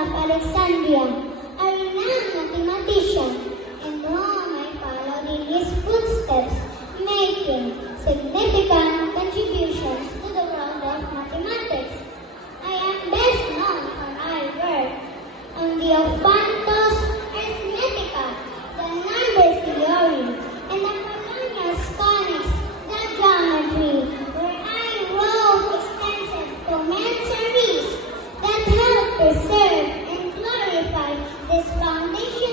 of Alexandria, a renowned mathematician, and whom I followed in his footsteps, making significant contributions to the world of mathematics. I am best known for my work on the Ophantos Arithmetica, the number theory, and the Polonius Conics, the geometry, where I wrote extensive commentaries that help preserve and glorify this foundation